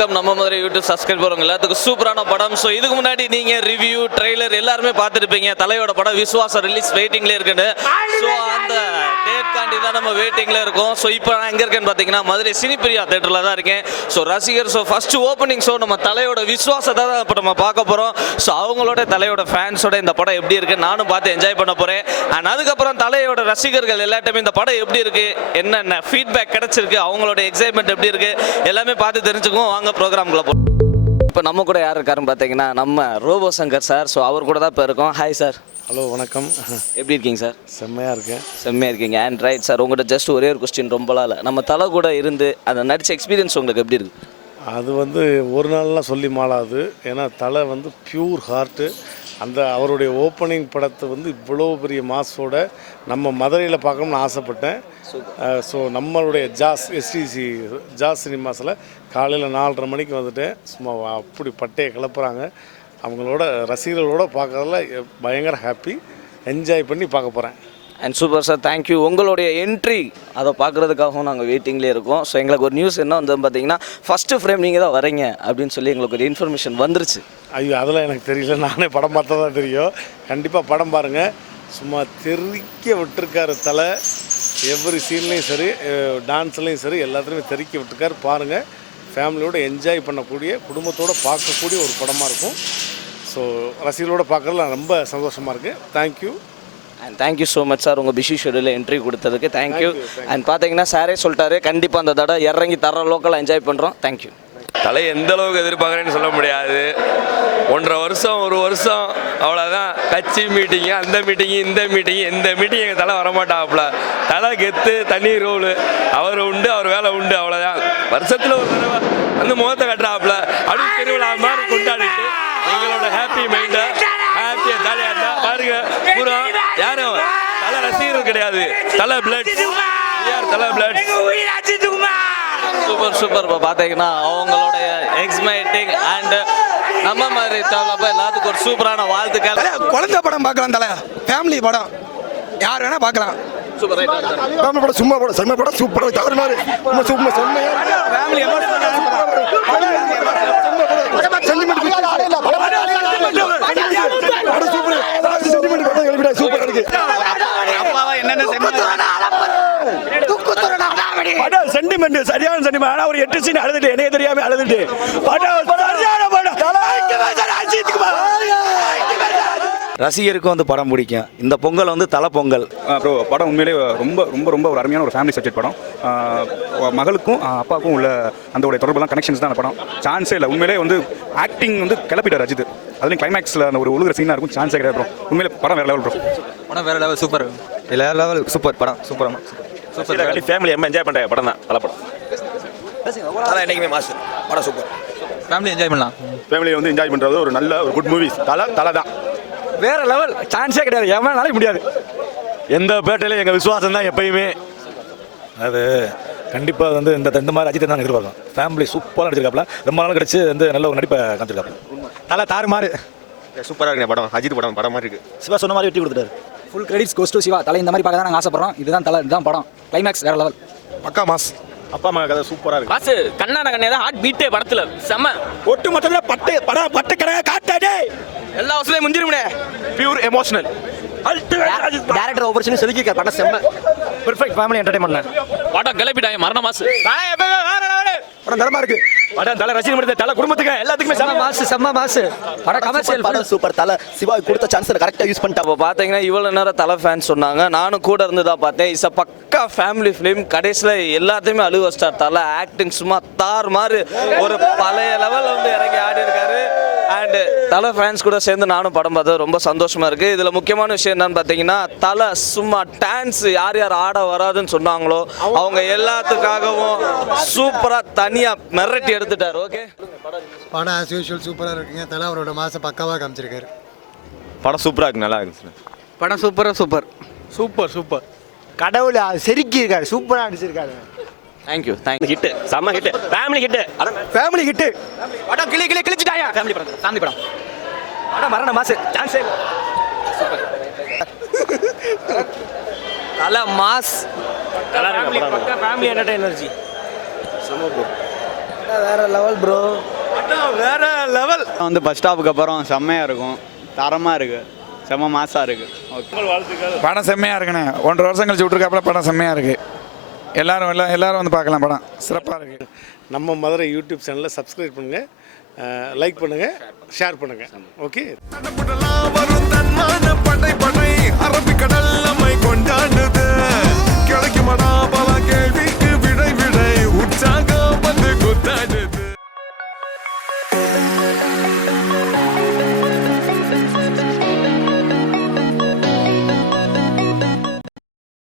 Welcome நம்ம Madurai YouTube subscribe பண்ணுங்க எல்லாத்துக்கும் சூப்பரான படம். ஸோ இதுக்கு முன்னாடி நீங்க ரிவ்யூ ட்ரெய்லர் எல்லாருமே பார்த்துருப்பீங்க. தலையோட படம் விஸ்வாசம் ரிலீஸ் வெயிட்டிங்ல இருக்குன்னு. ஸோ அந்த டேட் காண்டி தான் நம்ம வெயிட்டிங்ல இருக்கோம். ஸோ இப்போ நான் எங்க இருக்கேன்னு பார்த்தீங்கன்னா மதுரை சினிப்பிரியா தேட்டரில் தான் இருக்கேன். ஸோ ரசிகர் ஷோ ஃபர்ஸ்ட் ஓப்பனிங் ஷோ நம்ம தலையோட விஸ்வாசத்தை தான் இப்போ நம்ம பார்க்க போகிறோம். ஸோ அவங்களோட தலையோட ஃபேன்ஸோட இந்த படம் எப்படி இருக்கு நானும் பார்த்து என்ஜாய் பண்ண போகிறேன். அண்ட் அதுக்கப்புறம் தலையோட ரசிகர்கள் எல்லாத்தையுமே இந்த படம் எப்படி இருக்கு, என்னென்ன ஃபீட்பேக் கிடைச்சிருக்கு, அவங்களோட எக்ஸைட்மெண்ட் எப்படி இருக்கு எல்லாமே பார்த்து தெரிஞ்சுக்குவோம். வாங்க ப்ரோக்ராம்குள்ள போ. இப்போ நம்ம கூட யார் இருக்காருன்னு பார்த்தீங்கன்னா நம்ம ரோபோ சங்கர் சார். ஸோ அவர் கூட தான் இப்போ இருக்கோம். Hi sir. ஹலோ வணக்கம். எப்படி இருக்கீங்க சார்? செம்மையாக இருக்கேன். செம்மையாக இருக்கீங்க. அண்ட் ரைட் சார், உங்கள்கிட்ட ஜஸ்ட் ஒரே ஒரு கொஸ்டின். ரொம்பலாம் இல்லை, நம்ம தலை கூட இருந்து அந்த நடிச்ச எக்ஸ்பீரியன்ஸ் உங்களுக்கு எப்படி இருக்கு? அது ஒரு நாள்லாம் சொல்லி மாளாது. ஏன்னா தலை பியூர் ஹார்ட்டு. அந்த அவருடைய ஓப்பனிங் படத்தை இவ்வளோ பெரிய மாஸோட நம்ம மதுரையில் பார்க்கணும்னு ஆசைப்பட்டேன். ஸோ நம்மளுடைய எஸ்டிசி ஜாஸ் சினிமாஸில் காலையில் 4:30 மணிக்கு வந்துட்டேன். சும்மா அப்படி பட்டையை கிளப்புறாங்க. அவங்களோட ரசிகர்களோடு பார்க்கறதுல பயங்கர ஹாப்பி. என்ஜாய் பண்ணி பார்க்க போகிறேன். And super sir, thank you. உங்களுடைய என்ட்ரி அதை பார்க்குறதுக்காகவும் நாங்கள் வெயிட்டிங்லேயே இருக்கோம். ஸோ எங்களுக்கு ஒரு நியூஸ் என்ன பார்த்தீங்கன்னா ஃபஸ்ட்டு ஃப்ரேம் நீங்கள் தான் வரீங்க அப்படின்னு சொல்லி எங்களுக்கு ஒரு இன்ஃபர்மேஷன் வந்துருச்சு. ஐயோ, அதெல்லாம் எனக்கு தெரியல. நானே படம் பார்த்தா தான் தெரியும். கண்டிப்பாக படம் பாருங்கள். சும்மா தெறிக்க விட்டுருக்காரு தலை. எவ்வரி சீன்லேயும் சரி, டான்ஸ்லேயும் சரி, எல்லாத்துலேயுமே தெறிக்க விட்டுருக்காரு. பாருங்கள், ஃபேமிலியோடு என்ஜாய் பண்ணக்கூடிய, குடும்பத்தோடு பார்க்கக்கூடிய ஒரு படமாக இருக்கும். ஸோ ரசிகர்களோடு பார்க்கறதுல ரொம்ப சந்தோஷமாக இருக்குது. Thank you. And thank you so much sir, உங்கள் பிஸி ஷெடியூலில் என்ட்ரி கொடுத்ததுக்கு தேங்க்யூ. அண்ட் பார்த்தீங்கன்னா சாரே சொல்லிட்டாரு, கண்டிப்பாக அந்த தடவை இறங்கி தர லோக்கலாக என்ஜாய் பண்ணுறோம். தேங்க்யூ. தலை எந்த அளவுக்கு எதிர்பார்க்குறேன்னு சொல்ல முடியாது. 1.5 வருஷம் 1 வருஷம் அவ்வளோதான். கட்சி மீட்டிங்கு, அந்த மீட்டிங்கு, இந்த மீட்டிங்கு, எந்த மீட்டிங் எங்கள் தலை வரமாட்டாப்புல. தலை கெத்து, தண்ணி ரோலு, அவர் உண்டு, அவர் வேலை உண்டு, அவ்வளோதான். வருஷத்தில் ஒரு தடவை முகத்தை கட்டுறாப்புல. அப்படி திருவிழா மாதிரி கொண்டாடிட்டு எங்களோட ஹாப்பி மைண்டை ஹாப்பியாக ஜாலியாக இருந்தா பாருங்க. பூரா யாரும் தலை ரசிகர்கள் கிடையாது, தலை பிளட், தலை பிளட். Super super. இப்போ பார்த்தீங்கன்னா அவங்களுடைய எக்ஸைட்டிங் அண்ட் நம்ம மாதிரி தேவைப்போ எல்லாத்துக்கும் ஒரு சூப்பரான வாழ்த்துக்கள். குழந்தை படம் பார்க்கலாம், தலை ஃபேமிலி படம் யார் வேணா பார்க்கலாம். சூப்பர் ஃபேமிலி படம், சும்மா படம், செம்ம படம், சூப்பர் தவிர மாதிரி சூப்பர் செம்மையா ஃபேமிலி சூப்பர் இருக்கு. சென்டிமெண்ட் சரியான சென்டிமெண்ட். ஆனா ஒரு 8 சீன் அழுதுட்டு, என்னைய தெரியாம அழுதுட்டு ரசிகருக்கும் படம் பிடிக்கும். இந்த பொங்கல் தலை பொங்கல். ப்ரோ, படம் உண்மையிலே ரொம்ப ரொம்ப ரொம்ப ஒரு அருமையான ஒரு ஃபேமிலி சப்ஜெக்ட் படம். மகளுக்கும் அப்பாவுக்கும் உள்ள அந்த தொடர்பெல்லாம் கனெக்ஷன்ஸ் தான் அந்த படம். சான்ஸே இல்லை. உண்மையிலே ஆக்டிங் கிளப்பிட்டார் அஜித். அதுலேயும் கிளைமேக்ஸில் அந்த ஒரு உழுகிற சீனாக இருக்கும். சான்ஸே கிடையாது ப்ரோ. உண்மையிலே படம் வேறு லெவல் ப்ரோ. படம் வேறு லெவல், சூப்பர். வேறு லெவல், சூப்பர் படம், சூப்பர் சூப்பர். ஃபேமிலி என்ஜாய் பண்ணுற படம் தான் தலை படம். அதான் என்றைக்குமே மாசு படம், சூப்பர். ஃபேமிலி என்ஜாய் பண்ணலாம். ஃபேமிலி என்ஜாய் பண்ணுறது ஒரு நல்ல ஒரு குட் மூவிஸ். தலை தான் வேற லெவல். சான்ஸே கிடையாது, எவனாலும் முடியாது. எந்த பேட்டையிலும் எங்கள் விசுவாசம் தான் எப்பயுமே. அது கண்டிப்பாக இந்த 2 மாதிரி அஜித் தான் எதிர்பார்க்கும். ஃபேமிலி சூப்பராக நடிச்சிருக்காப்புல. ரொம்ப நாள் கழிச்சு நல்ல ஒரு நடிப்பை காமிச்சிருக்காப்புல. நல்லா தாறு மாறு சூப்பராக இருக்கு படம். அஜித் படம் மாதிரி இருக்கு. சிவா சொன்ன மாதிரி வெட்டி கொடுத்துட்டாரு. Full credits goes to Shiva. தலை இந்த மாதிரி பார்க்க தான் நாங்கள் ஆசைப்படுறோம். இதுதான் தலை, இதுதான் படம். கிளைமேக்ஸ் வேற லெவல், பக்கா மாஸ். அப்பா அம்மா கதை சூப்பராக இருக்கு. பாஸ் கண்ணான கண்ணே தான் ஹார்ட் பீட்டே படத்துல செம்ம. ஒட்டு மொத்தத்தில் பட்டு கடை காட்டாடே எல்லா வசூலையும் முந்திருமுனே. Pure emotional. டேரக்டர் ஆப்பர்ச்சுனிட்டி செதுக்கிக்க படம் செம்ம. Perfect family entertainment. படம் கிளப்பிட்டாங்க மரண மாசு. படம் தரமா இருக்கு. படம் தலை ரசிகர் மட்டும் தலை குடும்பத்துக்கு எல்லாத்துக்குமே செம்ம மாசு, செம்ம மாசு. படம் கமர்ஷியல் படம் சூப்பர். தலை சிவாக்கு கொடுத்த சான்ஸ் கரெக்டாக யூஸ் பண்ணிட்டா. அப்போ பார்த்தீங்கன்னா இவ்வளோ நேரம் தலை ஃபேன்ஸ் சொன்னாங்க, நானும் கூட இருந்து தான் பார்த்தேன். இட்ஸ் அ பக்கா ஃபேமிலி ஃபிலிம். கடைசியில் எல்லாத்தையுமே அழுவ வச்சிட்டார் தலை. ஆக்டிங் சும்மா தார் மாதிரி ஒரு பழைய லெவலில் இறங்கி ஆடி இருக்காரு. அண்டு தலை ஃபேன்ஸ் கூட சேர்ந்து நானும் படம் பார்த்தது ரொம்ப சந்தோஷமாக இருக்குது. இதில் முக்கியமான விஷயம் என்னன்னு பார்த்தீங்கன்னா தலை சும்மா டான்ஸ் யார் யார் ஆட வராதுன்னு சொன்னாங்களோ அவங்க எல்லாத்துக்காகவும் சூப்பராக தனியாக மிரட்டி எடுத்துட்டார். ஓகே, படம் ஆஸ் யூஷுவல் சூப்பராக இருக்குங்க. தலை அவரோட மாதம் பக்காவாக காமிச்சிருக்காரு. படம் சூப்பராக இருக்கு, நல்லா இருக்கு. படம் சூப்பராக சூப்பர் சூப்பர் சூப்பர். கடவுள் செருக்கி இருக்காரு, சூப்பராக அடிச்சிருக்காரு. Thank you thank you. ஹிட்டு, செம்ம hit, family hit. Family hit. படம் கிழிச்சிட்டாயா. ஃபேமிலி படம், ஃபேமிலி படம். படம் மரண மாசு, சான்ஸே இல்லை. சூப்பர். தலை மாஸ். பக்கா ஃபேமிலி என்டர்டைனர்ஜி. வேற லெவல் ப்ரோ. வேற லெவல். வந்து பஸ் ஸ்டாப்புக்கு அப்புறம் செம்மையாக இருக்கும், தரமாக இருக்குது, செம்ம மாசாக இருக்குது. ஓகே, படம் செம்மையாக இருக்குண்ணே. 1.5 வருஷம் கழிச்சு விட்ருக்காப்புல படம் செம்மையாக இருக்குது. எல்லாரும் வந்து பார்க்கலாம், படம் சிறப்பாக இருக்குது. நம்ம மதுரை யூடியூப் சேனலை சப்ஸ்கிரைப் பண்ணுங்கள், லைக் பண்ணுங்கள், ஷேர் பண்ணுங்கள். ஓகே. அரபிக்கடல் நம்மை கொண்டாடுது, கிடைக்குமடா பல கேள்வி